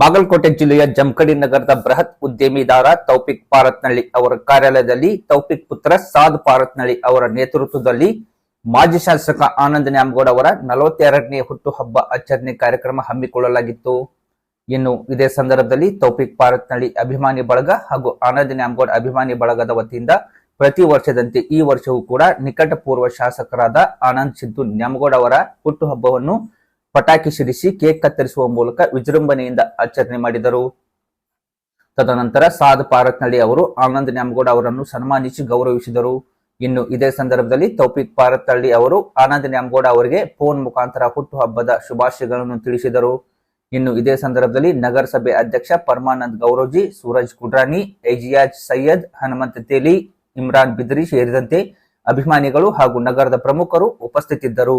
ಬಾಗಲಕೋಟೆ ಜಿಲ್ಲೆಯ ಜಮಖಡಿ ನಗರದ ಬೃಹತ್ ಉದ್ಯಮಿದಾರ ತೌಫಿಕ್ ಪಾರತ್ನಳ್ಳಿ ಅವರ ಕಾರ್ಯಾಲಯದಲ್ಲಿ ತೌಫಿಕ್ ಪುತ್ರ ಸಾದ್ ಪಾರತ್ನಳ್ಳಿ ಅವರ ನೇತೃತ್ವದಲ್ಲಿ ಮಾಜಿ ಶಾಸಕ ಆನಂದ್ ನ್ಯಾಮಗೌಡ ಅವರ ನಲವತ್ತೆರಡನೇ ಹುಟ್ಟುಹಬ್ಬ ಆಚರಣೆ ಕಾರ್ಯಕ್ರಮ ಹಮ್ಮಿಕೊಳ್ಳಲಾಗಿತ್ತು. ಇನ್ನು ಇದೇ ಸಂದರ್ಭದಲ್ಲಿ ತೌಫಿಕ್ ಪಾರತ್ನಳ್ಳಿ ಅಭಿಮಾನಿ ಬಳಗ ಹಾಗೂ ಆನಂದ್ ನ್ಯಾಮಗೌಡ ಅಭಿಮಾನಿ ಬಳಗದ ವತಿಯಿಂದ ಪ್ರತಿ ವರ್ಷದಂತೆ ಈ ವರ್ಷವೂ ಕೂಡ ನಿಕಟಪೂರ್ವ ಶಾಸಕರಾದ ಆನಂದ್ ಸಿದ್ದು ನ್ಯಾಮಗೌಡ ಅವರ ಹುಟ್ಟುಹಬ್ಬವನ್ನು ಪಟಾಕಿ ಸಿಡಿಸಿ ಕೇಕ್ ಕತ್ತರಿಸುವ ಮೂಲಕ ವಿಜೃಂಭಣೆಯಿಂದ ಆಚರಣೆ ಮಾಡಿದರು. ತದನಂತರ ಸಾದ್ ಪಾರತ್ನಳ್ಳಿ ಅವರು ಆನಂದ್ ನ್ಯಾಮಗೌಡ ಅವರನ್ನು ಸನ್ಮಾನಿಸಿ ಗೌರವಿಸಿದರು. ಇನ್ನು ಇದೇ ಸಂದರ್ಭದಲ್ಲಿ ತೌಫಿಕ್ ಪಾರತ್ತಳ್ಳಿ ಅವರು ಆನಂದ್ ನ್ಯಾಮಗೌಡ ಅವರಿಗೆ ಫೋನ್ ಮುಖಾಂತರ ಹುಟ್ಟುಹಬ್ಬದ ಶುಭಾಶಯಗಳನ್ನು ತಿಳಿಸಿದರು. ಇನ್ನು ಇದೇ ಸಂದರ್ಭದಲ್ಲಿ ನಗರಸಭೆ ಅಧ್ಯಕ್ಷ ಪರಮಾನಂದ್ ಗೌರೋಜಿ, ಸೂರಜ್ ಕುಡ್ರಾನಿ ಐಜಿಯಾಜ್ ಸೈಯದ್, ಹನುಮಂತ ತೇಲಿ, ಇಮ್ರಾನ್ ಬಿದ್ರಿ ಸೇರಿದಂತೆ ಅಭಿಮಾನಿಗಳು ಹಾಗೂ ನಗರದ ಪ್ರಮುಖರು ಉಪಸ್ಥಿತಿದ್ದರು.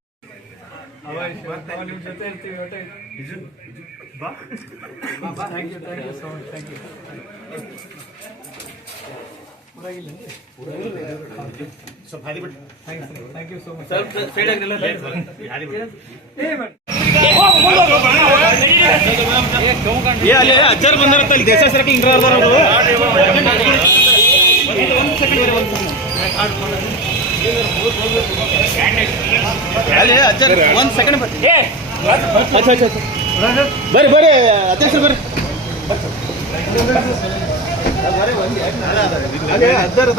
ಅಜ್ಜರ್ ಬಂದಾರತ್ತ ಅಲ್ಲಿ ದೇಶ ಸರಕ್ಕೆ ಹಿಂಗ್ರ ಅಲ್ಲಿ ಅಜ್ಜರ್ ಒಂದ್ ಸೆಕೆಂಡ್ ಬರ್ರಿ. ಬರ್ರಿ ಬರ್ರಿ ಅಧ್ಯಕ್ಷ ಬರ್ರಿ. ಅಜ್ಜರ್